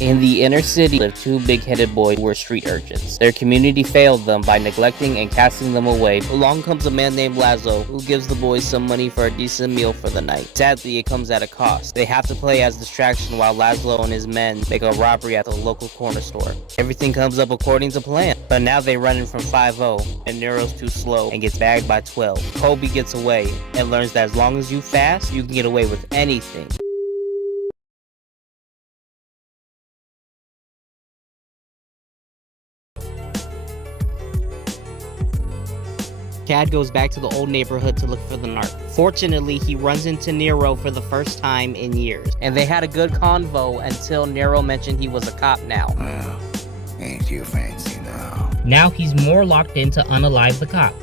In the inner city lived two big-headed boys who were street urchins. Their community failed them by neglecting and casting them away. Along comes a man named Laszlo, who gives the boys some money for a decent meal for the night. Sadly, it comes at a cost. They have to play as distraction while Laszlo and his men make a robbery at the local corner store. Everything comes up according to plan, but now they're running from 5-0, and Niro's too slow and gets bagged by 12. Colby gets away and learns that as long as you fast, you can get away with anything. Cad goes back to the old neighborhood to look for the narc. Fortunately, he runs into Niro for the first time in years, and they had a good convo until Niro mentioned he was a cop now. Well, ain't you fancy now? Now he's more locked in to unalive the cop.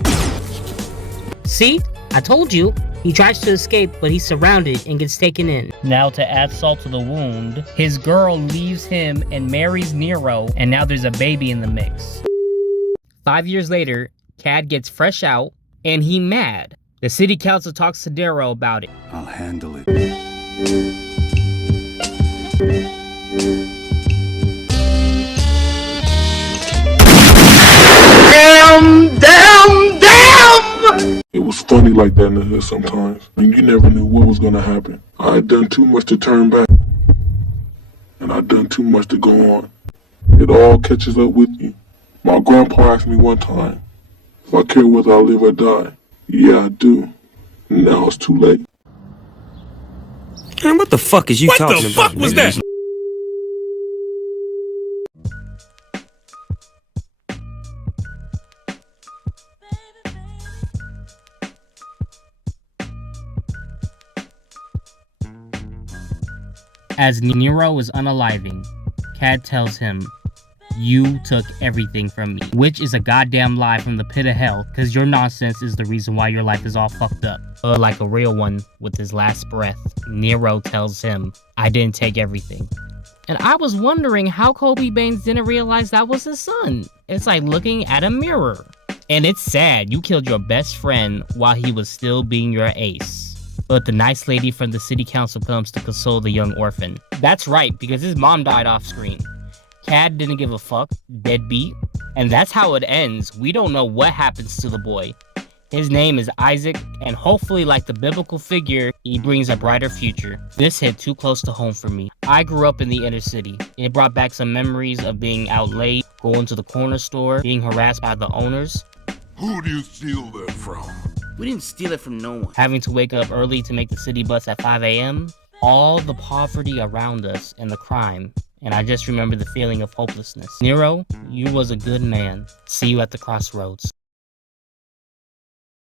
See? I told you. He tries to escape, but he's surrounded and gets taken in. Now to add salt to the wound, his girl leaves him and marries Niro, and now there's a baby in the mix. 5 years later, Cad gets fresh out, and he mad. The city council talks to Niro about it. I'll handle it. Damn! It was funny like that in the hood sometimes. And you never knew what was gonna happen. I had done too much to turn back. And I'd done too much to go on. It all catches up with you. My grandpa asked me one time, if I care whether I live or die. Yeah, I do. Now it's too late. Man, what the fuck is you talking about? What the fuck was that? As Niro is unaliving, Cad tells him, "You took everything from me," which is a goddamn lie from the pit of hell, cause your nonsense is the reason why your life is all fucked up. But like a real one, with his last breath, Niro tells him, "I didn't take everything." And I was wondering how Colby Baines didn't realize that was his son. It's like looking at a mirror. And it's sad, you killed your best friend while he was still being your ace. But the nice lady from the city council comes to console the young orphan. That's right, because his mom died off screen. Cad didn't give a fuck, deadbeat, and that's how it ends. We don't know what happens to the boy. His name is Isaac, and hopefully, like the biblical figure, he brings a brighter future. This hit too close to home for me. I grew up in the inner city. It brought back some memories of being out late, going to the corner store, being harassed by the owners. Who do you steal that from? We didn't steal it from no one. Having to wake up early to make the city bus at 5 a.m. All the poverty around us and the crime. And I just remember the feeling of hopelessness. Niro, you was a good man. See you at the crossroads.